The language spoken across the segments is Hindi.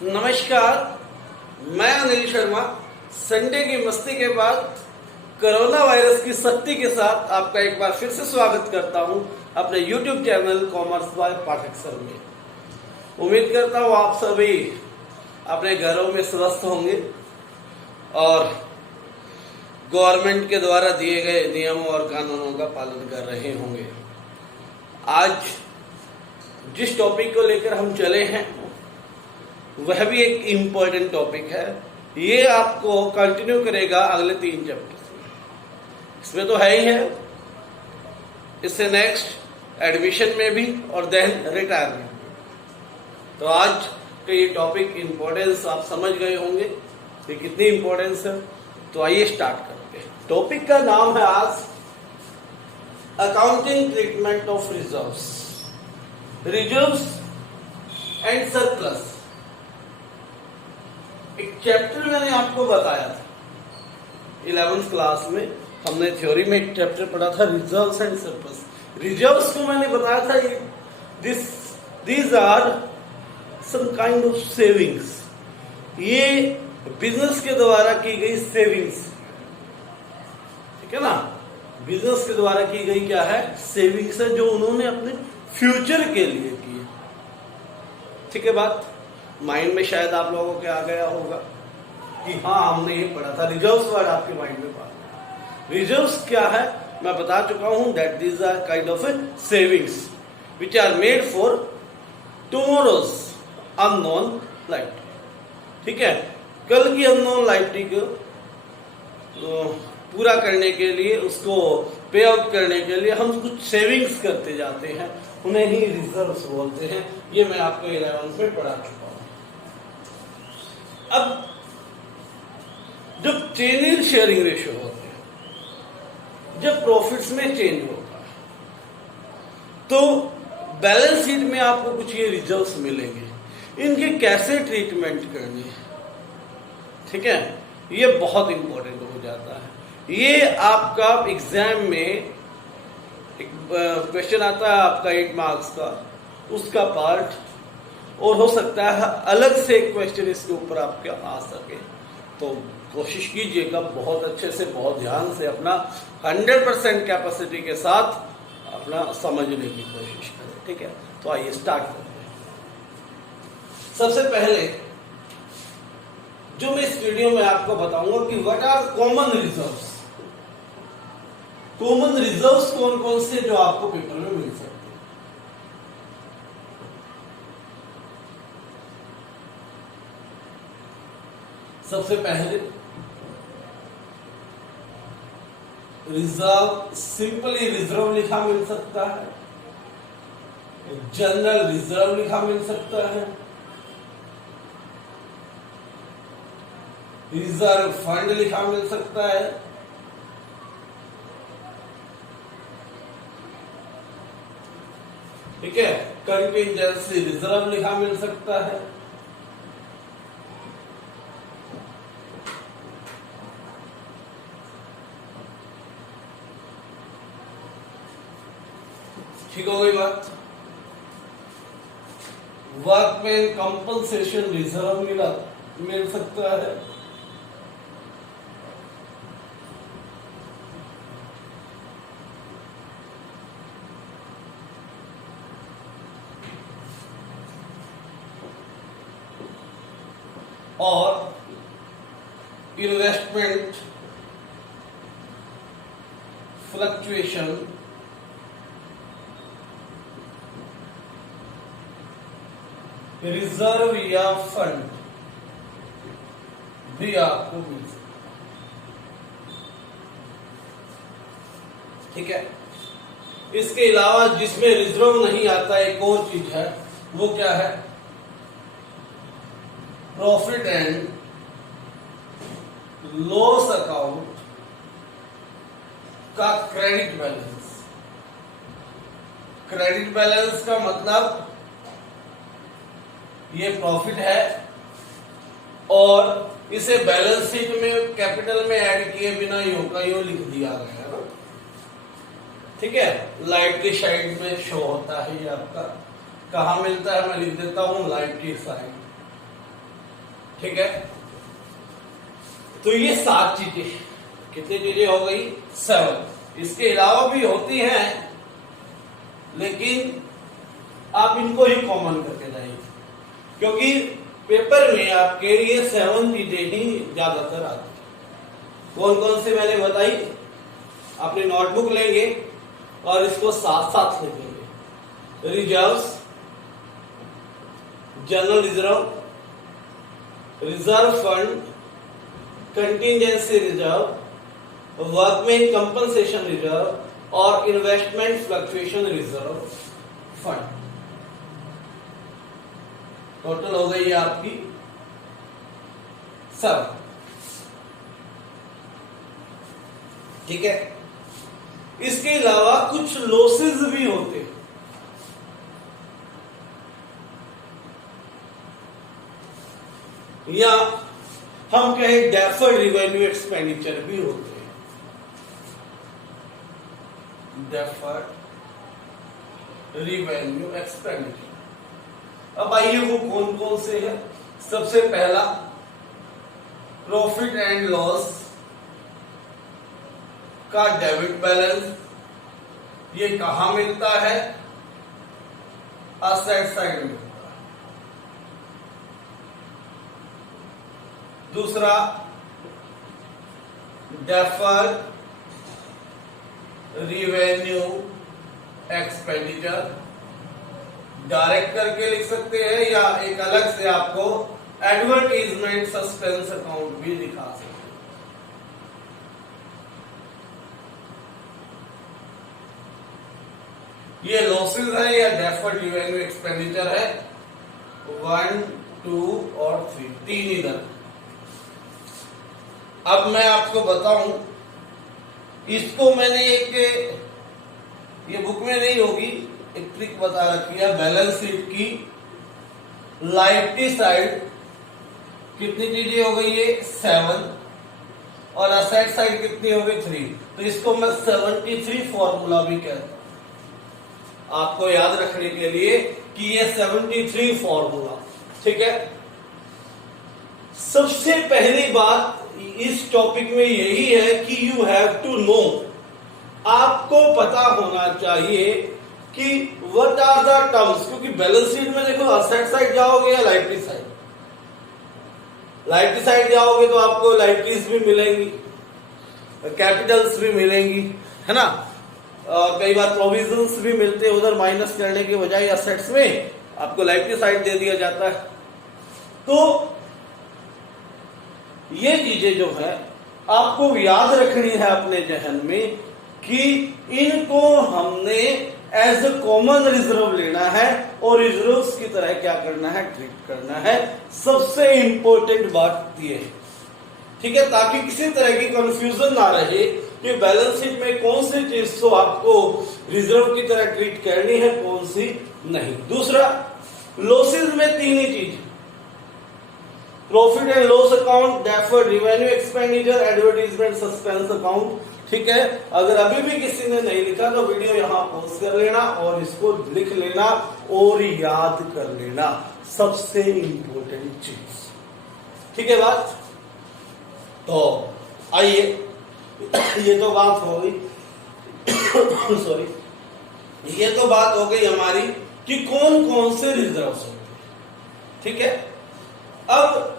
नमस्कार, मैं अनिल शर्मा। संडे की मस्ती के बाद कोरोना वायरस की सख्ती के साथ आपका एक बार फिर से स्वागत करता हूं अपने YouTube channel commerce by Pathak sir में। उम्मीद करता हूं आप सभी अपने घरों में स्वस्थ होंगे और गवर्नमेंट के द्वारा दिए गए नियमों और कानूनों का पालन कर रहे होंगे। आज जिस टॉपिक को लेकर हम चले हैं वह भी एक इम्पोर्टेंट टॉपिक है। ये आपको कंटिन्यू करेगा अगले 3 चैप्टर्स में। इसमें तो है ही है, इससे नेक्स्ट एडमिशन में भी और देन रिटायरमेंट में। तो आज का ये टॉपिक इम्पोर्टेंस आप समझ गए होंगे कि कितनी इम्पोर्टेंस है। तो आइए स्टार्ट करते हैं। टॉपिक का नाम है आज accounting treatment of reserves and surplus. एक चैप्टर मैंने आपको बताया था 11th क्लास में, हमने थ्योरी में एक चैप्टर पढ़ा था रिजर्व्स एंड सरप्लस। रिजर्व्स को मैंने बताया था these are some kind of savings. ये बिजनेस के द्वारा की गई सेविंग्स, ठीक है ना। बिजनेस के द्वारा की गई क्या है, सेविंग्स है, जो उन्होंने अपने फ्यूचर के लिए की है। ठीक है, बात माइंड में शायद आप लोगों के आ गया होगा कि हाँ हमने ये पढ़ा था। रिजर्व्स वर्ड आपके माइंड में बात। रिजर्व्स क्या है मैं बता चुका हूं, that these are kind of savings which are made for tomorrow's unknown life. ठीक है, कल की अननोन लाइफ को पूरा करने के लिए, उसको पे आउट करने के लिए हम कुछ सेविंग्स करते जाते हैं, उन्हें ही रिजर्व्स बोलते हैं। ये मैं आपको 11th में पढ़ा चुका हूं। अब जब चेंज इन शेयरिंग रेशियो होते हैं, जब प्रॉफिट्स में चेंज होता है, तो बैलेंस शीट में आपको कुछ ये रिजर्व्स मिलेंगे। इनकी कैसे ट्रीटमेंट करनी है, ठीक है, ये बहुत इंपॉर्टेंट हो जाता है। ये आपका एग्जाम में एक क्वेश्चन आता है आपका 8 मार्क्स का, उसका पार्ट, और हो सकता है अलग से एक क्वेश्चन इसके ऊपर आपके आ सके। तो कोशिश कीजिएगा बहुत अच्छे से, बहुत ध्यान से, अपना 100% कैपेसिटी के साथ अपना समझने की कोशिश करें। ठीक है, तो आइए स्टार्ट करते हैं। सबसे पहले जो मैं इस वीडियो में आपको बताऊंगा कि what are common reserves. Common reserves कौन कौन से जो आपको पेपर में मिल सकते हैं। सबसे पहले रिजर्व, सिंपली रिजर्व लिखा मिल सकता है, जनरल रिजर्व लिखा मिल सकता है, रिजर्व फंड लिखा मिल सकता है, ठीक है, कंटिंजेंसी रिजर्व लिखा मिल सकता है, ठीक हो गई बात। वर्कमैन कंपनसेशन रिजर्व मिल सकता है, और इन्वेस्टमेंट फ्लक्चुएशन रिजर्व या फंड भी आपको मिल सकता है। ठीक है, इसके अलावा जिसमें रिजर्व नहीं आता एक और चीज है, वो क्या है, प्रॉफिट एंड लॉस अकाउंट का क्रेडिट बैलेंस। क्रेडिट बैलेंस का मतलब ये प्रॉफिट है और इसे बैलेंस शीट में कैपिटल में ऐड किए बिना यूं का यूं लिख दिया गया है ना। ठीक है, लाइट की साइड में शो होता है ये आपका। कहाँ मिलता है मैं लिख देता हूं, लाइट की साइड। ठीक है, तो ये 7 चीजें, कितनी चीजें हो गई? 7। इसके अलावा भी होती हैं, लेकिन आप इनको ही कॉमन करके जाइए, क्योंकि पेपर में आपके ये 7 चीजें ही ज्यादातर आती है। कौन कौन से मैंने बताई? अपनी नोटबुक लेंगे और इसको साथ साथ लिखेंगे। Reserves, general reserve, reserve fund, contingency reserve, workman compensation reserve और investment fluctuation reserve fund. Total हो गई आपकी 7। ठीक है, इसके अलावा कुछ लॉसेस भी होते हैं, या हम कहें डेफर्ड रिवेन्यू एक्सपेंडिचर भी होते हैं। डेफर्ड रिवेन्यू एक्सपेंडिचर, अब आइए वो कौन कौन से हैं। सबसे पहला प्रॉफिट एंड लॉस का डेबिट बैलेंस, ये कहां मिलता है? असेट साइड में। दूसरा डेफर्ड रिवेन्यू एक्सपेंडिचर, डायरेक्ट करके लिख सकते हैं या एक अलग से आपको एडवर्टाइजमेंट सस्पेंस अकाउंट भी दिखा सकते हैं। ये लॉसेस है या डेफर्ड रिवेन्यू एक्सपेंडिचर है। 1, 2 और 3, 3 इधर। अब मैं आपको बताऊं, इसको मैंने एक, ये बुक में नहीं होगी, एक ट्रिक बता रखी है। बैलेंस शीट की लाइबिलिटी साइड कितनी चीजें हो गई? ये 7 और असेट साइड कितनी हो गई? 3। तो इसको मैं 73 फॉर्मूला भी कहता हूं, आपको याद रखने के लिए कि ये 73 फॉर्मूला। ठीक है, सबसे पहली बात इस टॉपिक में यही है कि यू हैव टू नो, आपको पता होना चाहिए कि व्हाट आर द टर्म्स। क्योंकि बैलेंस शीट में देखो, असेट साइड जाओगे या लाइबिलिटी साइड, लाइबिलिटी साइड जाओगे तो आपको लाइबिलिटीज भी मिलेंगी, कैपिटल्स भी मिलेंगी, है ना। कई बार प्रोविजंस भी मिलते हैं, उधर माइनस करने के बजाय असेट्स में आपको लाइबिलिटी साइड दे दिया जाता है। तो ये चीजें जो है आपको याद रखनी है अपने जहन में कि इनको हमने एज ए कॉमन रिजर्व लेना है और रिजर्व्स की तरह क्या करना है? ट्रीट करना है। सबसे इंपॉर्टेंट बात ये है, ठीक है, ताकि किसी तरह की कंफ्यूजन ना रहे कि बैलेंस शीट में कौन सी चीज तो आपको रिजर्व की तरह ट्रीट करनी है, कौन सी नहीं। दूसरा, लॉसेस में 3 ही चीज, profit and loss account, deferred revenue expenditure, advertisement suspense account. ठीक है, अगर अभी भी किसी ने नहीं लिखा तो वीडियो यहां पॉज कर लेना और इसको लिख लेना और याद कर लेना, सबसे इंपॉर्टेंट चीज। ठीक है बात? तो आइए, ये तो बात हो गई सॉरी, ये तो बात हो गई हमारी कि कौन कौन से रिजर्व्स होते हैं। ठीक है, अब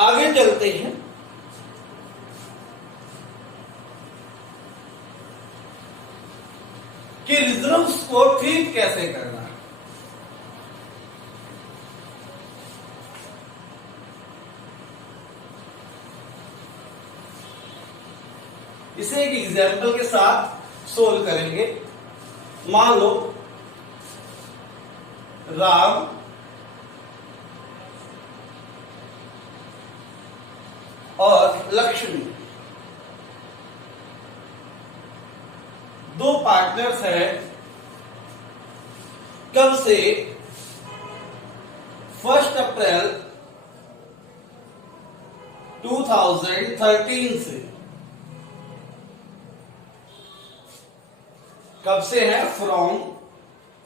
आगे चलते हैं। कि रिजर्व्स को ट्रीट कैसे करना है। इसे एक एग्जाम्पल के साथ सोल्व करेंगे। मान लो राम और लक्ष्मी दो पार्टनर्स हैं। कब से? 1 अप्रैल 2013 से। कब से है? फ्रॉम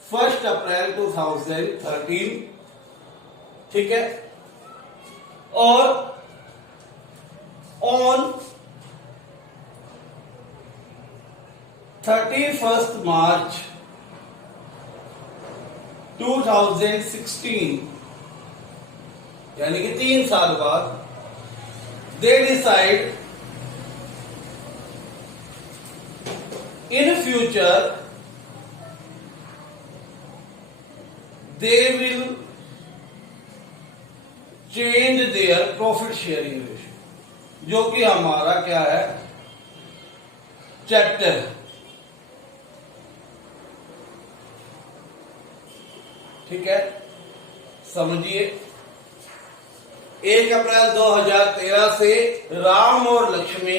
1 अप्रैल 2013। ठीक है, और ऑन 31 मार्च 2016, यानी कि 3 साल बाद, they decide in future they will change their profit sharing ratio, जो कि हमारा क्या है, चैप्टर। ठीक है, समझिए। 1 अप्रैल 2013 से राम और लक्ष्मी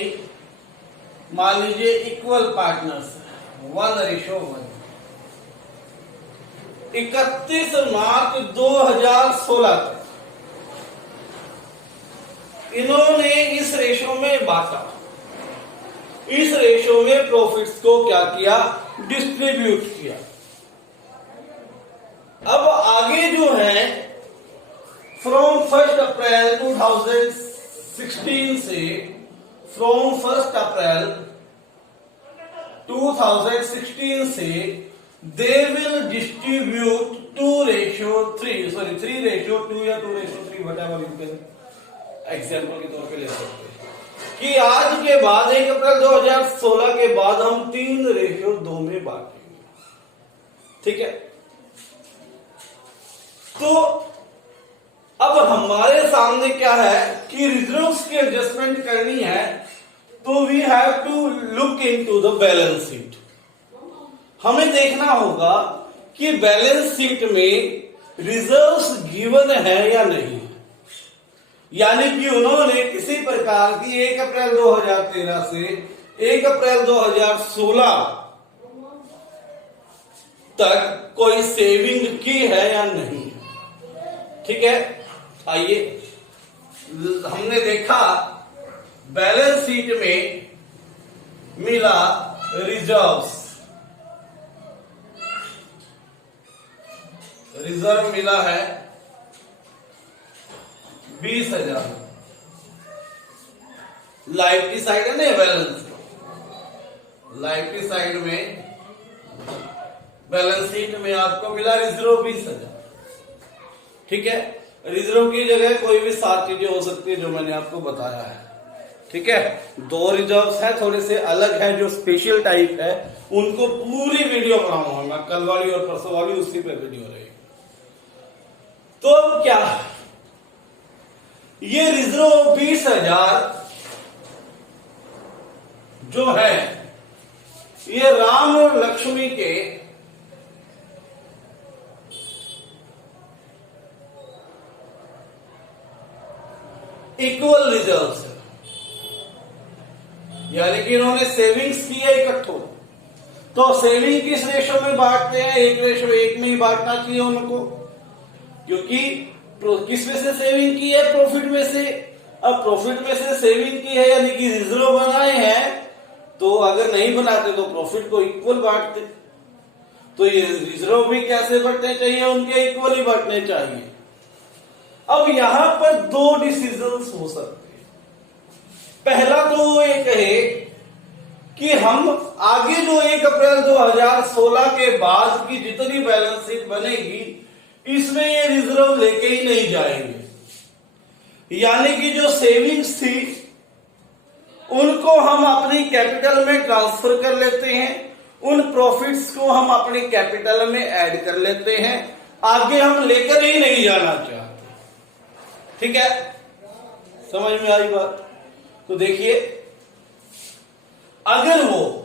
मान लीजिए इक्वल पार्टनर्स, 1:1। 31 मार्च 2016 तक इन्होंने इस रेशो में बांटा, इस रेशो में प्रॉफिट्स को क्या किया, डिस्ट्रीब्यूट किया। अब आगे जो है फ्रॉम 1 अप्रैल 2016 से, फ्रॉम 1 अप्रैल 2016 से दे विल डिस्ट्रीब्यूट 3:2 या 2:3, whatever you can एग्जाम्पल के तौर पे ले सकते हैं कि आज के बाद 1 अप्रैल 2016 के बाद हम 3:2 में बांटेंगे। ठीक है, तो अब हमारे सामने क्या है कि रिजर्व्स की एडजस्टमेंट करनी है, तो we have to look into the balance sheet. हमें देखना होगा कि बैलेंस शीट में रिजर्व्स गिवन है या नहीं, यानी कि उन्होंने किसी प्रकार की 1 अप्रैल 2013 से 1 अप्रैल 2016 तक कोई सेविंग की है या नहीं। ठीक है, आइए, हमने देखा बैलेंस शीट में मिला रिजर्व्स, रिजर्व मिला है 20,000। लाइफ की साइड है ना बैलेंस, लाइफ की साइड में बैलेंस शीट में आपको मिला रिजर्व 20,000। ठीक है, रिजर्व की जगह कोई भी 7 चीजें हो सकती है जो मैंने आपको बताया है। ठीक है, 2 रिजर्व्स है, थोड़े से अलग है, जो स्पेशल टाइप है, उनको पूरी वीडियो बनाऊंगा मैं, कल वाली और परसों वाली उसी पे वीडियो रहेगी। तो अब क्या, ये रिजर्व 20,000 जो है ये राम और लक्ष्मी के इक्वल रिजर्व्स है, यानी कि इन्होंने सेविंग्स की है इकट्ठो। तो सेविंग किस रेशो में बांटते हैं, 1:1 में ही बांटना चाहिए उनको, क्योंकि किस में से सेविंग की है, प्रॉफिट में से। अब प्रॉफिट में से सेविंग की है यानी कि रिजर्व बनाए हैं, तो अगर नहीं बनाते तो प्रॉफिट को इक्वल बांटते। तो ये रिजर्व भी कैसे बढ़ने चाहिए, उनके इक्वल ही बढ़ने चाहिए। अब यहां पर 2 डिसीजंस हो सकते हैं। पहला तो ये कहे कि हम आगे जो 1 अप्रैल 2016 के बाद की जितनी बैलेंस शीट बनेगी इसमें ये रिजर्व लेके ही नहीं जाएंगे, यानी कि जो सेविंग्स थी उनको हम अपनी कैपिटल में ट्रांसफर कर लेते हैं, उन प्रॉफिट्स को हम अपनी कैपिटल में ऐड कर लेते हैं, आगे हम लेकर ही नहीं जाना चाहते। ठीक है, समझ में आई बात? तो देखिए, अगर वो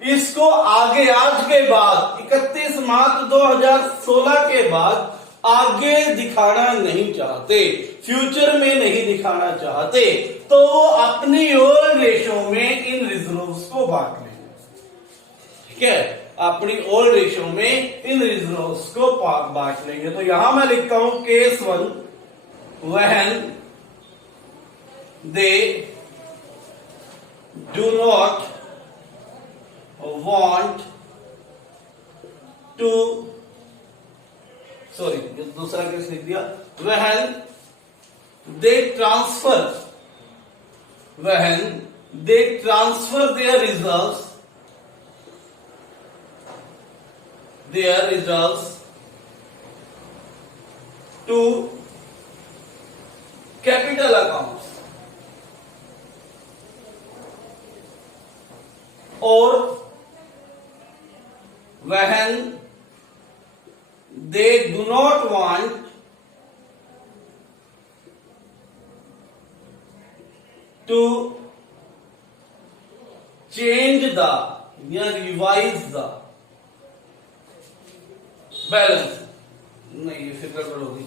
इसको आगे आज के बाद 31 मार्च 2016 के बाद आगे दिखाना नहीं चाहते, फ्यूचर में नहीं दिखाना चाहते, तो वो अपनी ओल्ड रेशो में इन रिजर्व्स को बांट लेंगे। ठीक है, अपनी ओल्ड रेशो में इन रिजर्व्स को बांट लेंगे। तो यहां मैं लिखता हूं case 1, when they do not want to, sorry दूसरा केस लिख दिया, when they transfer when they transfer their results to capital accounts or when they do not want to change the या revise the balance, नहीं ये फिर गड़बड़ होगी,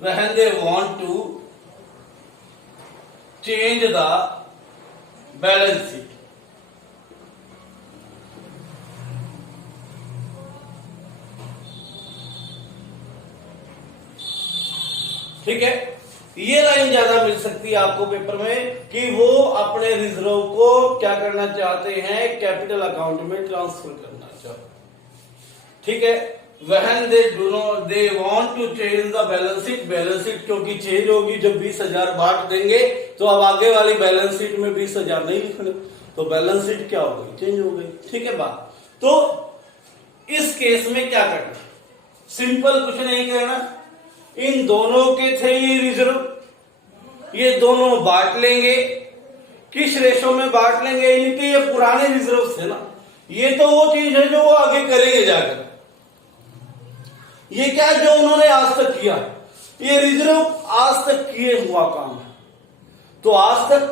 when they want to change the balance sheet. ठीक है, ये लाइन ज्यादा मिल सकती है आपको पेपर में कि वो अपने रिजर्व को क्या करना चाहते हैं, कैपिटल अकाउंट में ट्रांसफर करना चाहते हैं। ठीक है, when they want to change the balance sheet, balance sheet क्योंकि चेंज होगी, जब 20,000 बांट देंगे तो अब आगे वाली बैलेंस शीट में 20,000 नहीं लिखने, तो बैलेंस शीट क्या हो गई, चेंज हो गई। ठीक है बात, तो इस केस में क्या करना, सिंपल कुछ नहीं करना, इन दोनों के थे ये रिजर्व, ये दोनों बांट लेंगे। किस रेशो में बांट लेंगे, इनके ये पुराने रिजर्व थे ना, ये तो वो चीज है जो वो आगे करेंगे जाकर। ये क्या जो उन्होंने आज तक किया, ये रिजर्व आज तक किए हुआ काम है, तो आज तक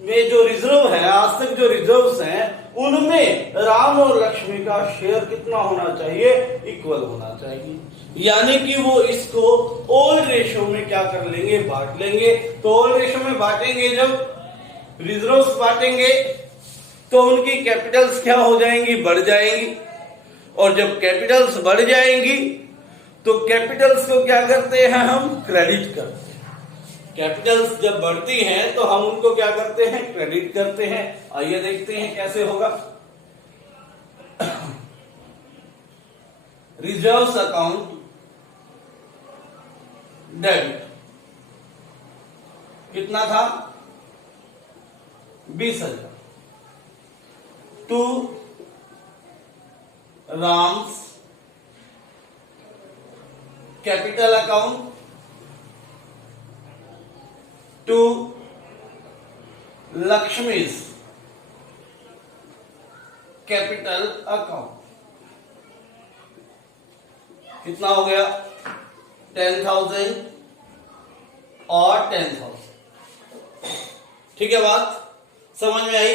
में जो रिजर्व है, आज तक जो रिजर्व्स हैं, उनमें राम और लक्ष्मी का शेयर कितना होना चाहिए, इक्वल होना चाहिए। यानी कि वो इसको ओल्ड रेशो में क्या कर लेंगे, बांट लेंगे। तो ओल्ड रेशो में बांटेंगे, जब रिजर्व्स बांटेंगे तो उनकी कैपिटल्स क्या हो जाएंगी, बढ़ जाएंगी, और जब कैपिटल्स बढ़ जाएंगी तो कैपिटल्स को क्या करते हैं, हम क्रेडिट करते हैं। कैपिटल्स जब बढ़ती हैं तो हम उनको क्या करते हैं, क्रेडिट करते हैं। आइए देखते हैं कैसे होगा। रिजर्व्स अकाउंट डेबिट कितना था, 20,000 to Ram's capital account to Lakshmi's capital account. कितना हो गया, 10,000 और 10,000। ठीक है, बात समझ में आई।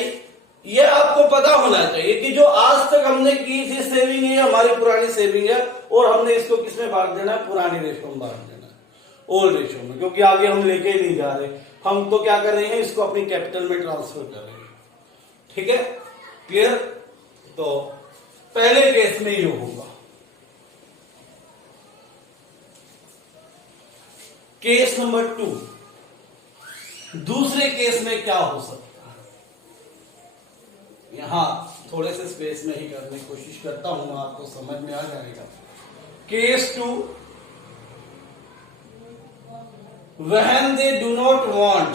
ये आपको पता होना चाहिए कि जो आज तक हमने की थी सेविंग, ये हमारी पुरानी सेविंग है, और हमने इसको किसमें बांट देना है, पुरानी रेशो में बांट देना है, ओल्ड रेशो में, क्योंकि आगे हम लेके ही नहीं जा रहे, हम तो क्या कर रहे हैं, इसको अपनी कैपिटल में ट्रांसफर कर रहे हैं। ठीक है, क्लियर। तो पहले केस में ये होगा। केस नंबर 2, दूसरे केस में क्या हो सकता है, यहां थोड़े से स्पेस में ही करने की कोशिश करता हूं, आपको समझ में आ जाएगा। Case 2, when they do not want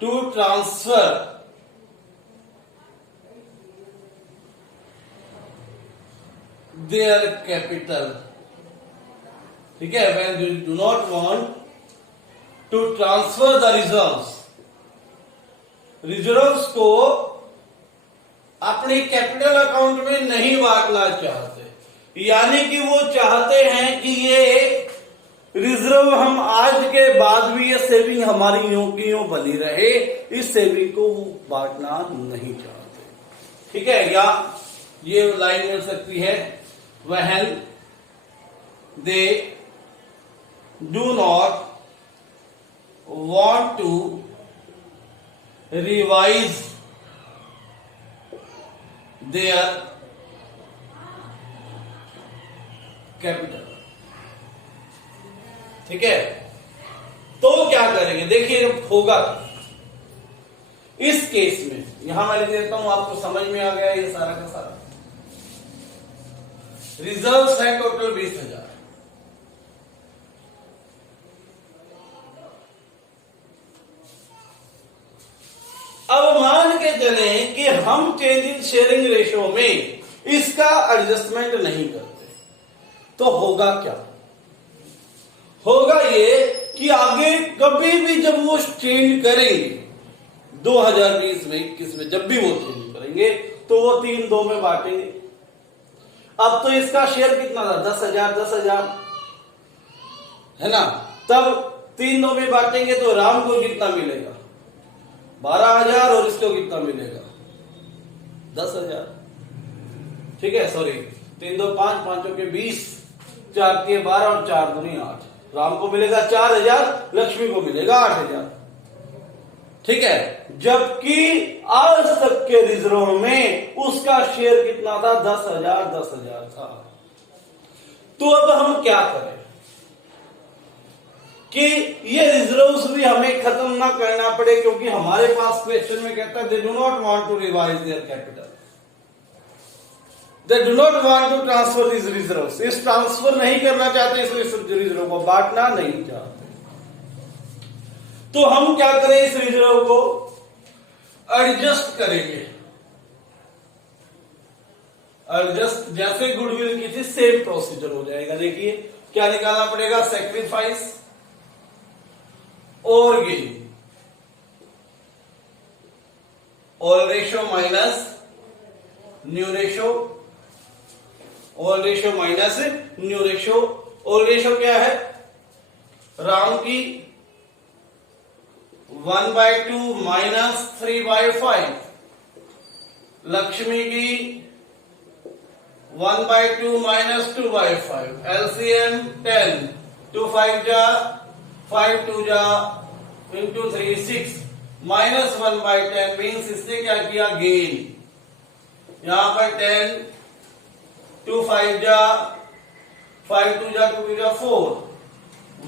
to transfer their capital, ठीक है, when they do not want to transfer the reserves को अपनी कैपिटल अकाउंट में नहीं बांटना चाहते, यानी कि वो चाहते हैं कि ये रिजर्व हम आज के बाद भी, ये सेविंग हमारी यूं की यूं बनी रहे, इस सेविंग को वो बांटना नहीं चाहते। ठीक है, या ये लाइन मिल सकती है, when they do not want to revise their capital. ठीक है, तो क्या करेंगे, देखिए होगा इस केस में यहां मैं लिख देता हूं, आपको समझ में आ गया ये सारा का सारा। रिजर्व्स है टोटल 20,000। अब मान के चले कि हम चेंज इन शेयरिंग रेशियो में इसका एडजस्टमेंट नहीं करते, तो होगा क्या? होगा ये कि आगे कभी भी जब वो चेंज करेंगे 2020 में 21 में, जब भी वो चेंज करेंगे तो वो 3-2 में बांटेंगे। अब तो इसका शेयर कितना था? 10,000 है ना। तब 3-2 में बांटेंगे तो राम को कितना मिलेगा? 12,000 और इसको कितना मिलेगा? 10,000। ठीक है, सॉरी 3-2 5, 5 के 20, 4 के 12 और 4 दूनी 8। राम को मिलेगा 4,000, लक्ष्मी को मिलेगा 8,000। ठीक है, जबकि आज तक के रिजर्व में उसका शेयर कितना था? 10,000 था। तो अब हम क्या करें कि ये रिजर्व्स भी हमें खत्म ना करना पड़े, क्योंकि हमारे पास क्वेश्चन में कहता है they do not want to revise their capital, they do not want to transfer this reserves. इस ट्रांसफर नहीं करना चाहते, इस रिजर्व को बांटना नहीं चाहते। तो हम क्या करें? इस रिजर्व को एडजस्ट करेंगे। एडजस्ट जैसे गुडविल की थी, सेम प्रोसीजर हो जाएगा। देखिए क्या निकालना पड़ेगा? सेक्रीफाइस और gain, all ratio minus new ratio, all ratio minus new ratio. All ratio क्या है? राम की 1/2 माइनस 3/5, लक्ष्मी की 1/2 माइनस 2/5, एलसीएम 10, 2 5 जा 5 2 जा इंटू 3 6, माइनस 1/10 मीन्स इसने क्या किया? गेन। यहां पर 10, 2 5 जा 5 2 जा 2 जा 4,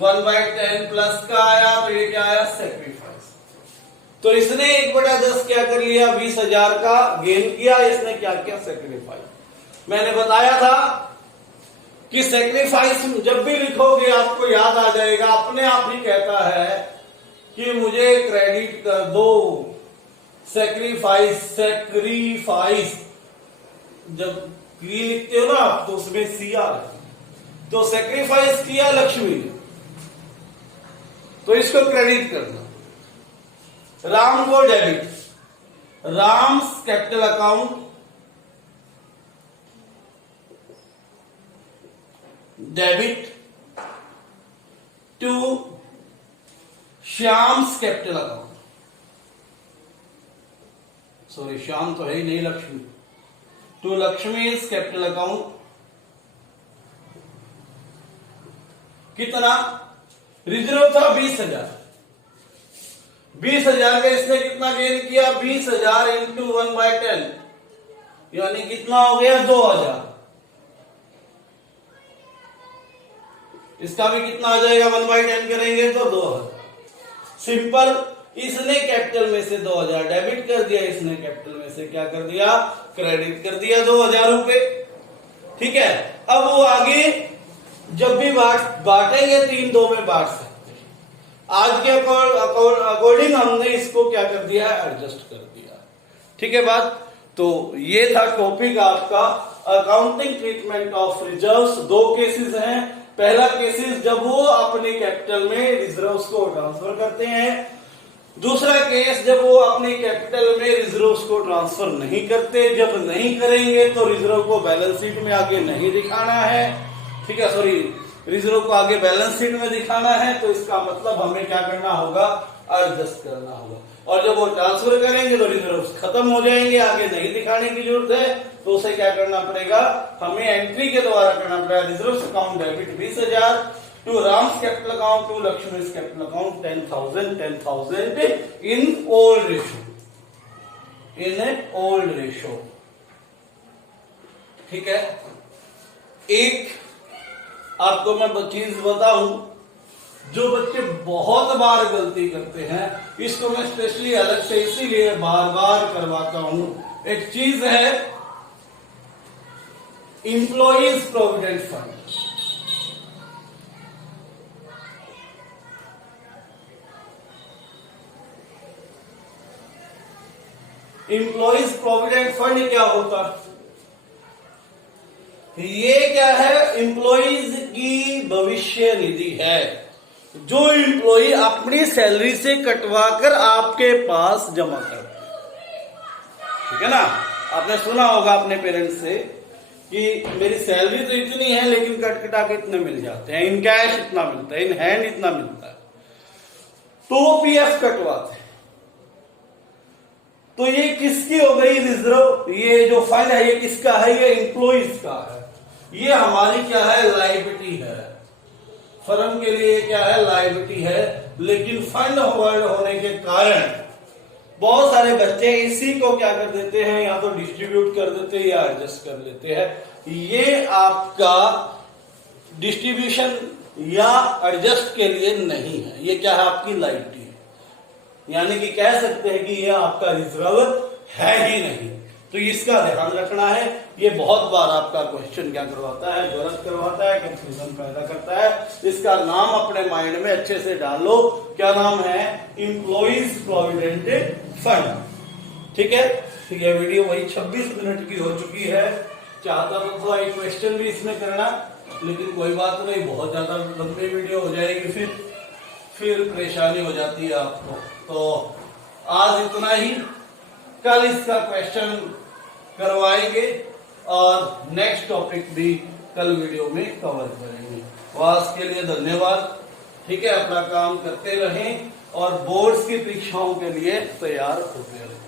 1/10 प्लस का आया, तो ये क्या आया? सेक्रीफाइस। तो इसने 1/10 क्या कर लिया? 20,000 का गेन किया। इसने क्या किया? सेक्रीफाइस। मैंने बताया था कि सेक्रीफाइस जब भी लिखोगे आपको याद आ जाएगा, अपने आप ही कहता है कि मुझे क्रेडिट कर दो। सेक्रीफाइस, सेक्रीफाइस जब की लिखते हो ना आप, तो उसमें सी आ रहा है। तो सेक्रीफाइस किया लक्ष्मी ने, तो इसको क्रेडिट करना। राम को debit, Ram's capital account debit to Shyam's capital account. Sorry, Shyam तो है ही नहीं, Lakshmi. To Lakshmi's capital account. कितना? रिजर्व था 20,000। 20,000 का इसने कितना गेन किया? 20,000 इंटू 1/10, यानी कितना हो गया? 2,000। इसका भी कितना आ जाएगा? 1/10 करेंगे तो 2,000। सिंपल। इसने कैपिटल में से 2,000 डेबिट कर दिया, इसने कैपिटल में से क्या कर दिया? क्रेडिट कर दिया 2,000 रुपए। ठीक है, अब वो आगे जब भी बांटेंगे 3-2 में बांट सकते हैं। आज के अकॉर्डिंग हमने इसको क्या कर दिया? एडजस्ट कर दिया। ठीक है बात। तो ये था टॉपिक आपका accounting treatment of reserves. 2 cases हैं। पहला केसेस जब वो अपने कैपिटल में रिजर्व्स को ट्रांसफर करते हैं। दूसरा केस जब वो अपने कैपिटल में रिजर्व्स को ट्रांसफर नहीं करते। जब नहीं करेंगे तो रिजर्व को बैलेंस शीट में आगे नहीं दिखाना है। ठीक है, सॉरी, रिजर्व को आगे बैलेंस शीट में दिखाना है। तो इसका मतलब हमें क्या करना होगा? एडजस्ट करना होगा। और जब वो ट्रांसफर करेंगे तो रिजर्व खत्म हो जाएंगे, आगे नहीं दिखाने की जरूरत है। तो उसे क्या करना पड़ेगा? हमें एंट्री के द्वारा करना पड़ेगा। Reserve account debit 20,000 to Ram's capital account to Lakshmi's capital account 10,000 in old ratio, in old ratio. ठीक है, एक आपको मैं चीज बताऊं, जो बच्चे बहुत बार गलती करते हैं, इसको मैं स्पेशली अलग से इसीलिए बार बार करवाता हूं। एक चीज है employees provident fund. Employees provident fund क्या होता है? ये क्या है? एम्प्लॉइज की भविष्य निधि है, जो एम्प्लॉई अपनी सैलरी से कटवाकर आपके पास जमा करते हैं। ठीक है ना? आपने सुना होगा अपने पेरेंट्स से कि मेरी सैलरी तो इतनी है लेकिन कट कटा के इतने मिल जाते हैं, इन कैश इतना मिलता है, इन हैंड इतना मिलता है, तो वो पीएफ कटवाते हैं। तो ये किसकी हो गई रिजर्व? ये जो फंड है ये किसका है? ये एम्प्लॉइज का है। ये हमारी क्या है? लायबिलिटी है। फर्म के लिए क्या है? लायबिलिटी है। लेकिन फंड होल्ड होने के कारण बहुत सारे बच्चे इसी को क्या कर देते हैं, या तो डिस्ट्रीब्यूट कर देते हैं या एडजस्ट कर लेते हैं। ये आपका डिस्ट्रीब्यूशन या एडजस्ट के लिए नहीं है, ये क्या है? आपकी लायबिलिटी है। यानी कि कह सकते हैं कि ये आपका रिजर्व है ही नहीं। तो इसका ध्यान रखना है। ये बहुत बार आपका क्वेश्चन क्या करवाता है? गलत करवाता है, कंफ्यूजन पैदा करता है। इसका नाम अपने माइंड में अच्छे से डालो। क्या नाम है? Employees provident fund. ठीक है? ये वीडियो वही 26 मिनट की हो चुकी है। चाहता तो थोड़ा एक क्वेश्चन भी इसमें करना, लेकिन कोई बात नहीं, बहुत ज्यादा लंबी वीडियो हो जाएगी, फिर परेशानी हो जाती है आपको। तो आज इतना ही। कल इसका क्वेश्चन करवाएंगे और नेक्स्ट टॉपिक भी कल वीडियो में कवर करेंगे। आज के लिए धन्यवाद। ठीक है? अपना काम करते रहें और बोर्ड्स की परीक्षाओं के लिए तैयार होते रहें।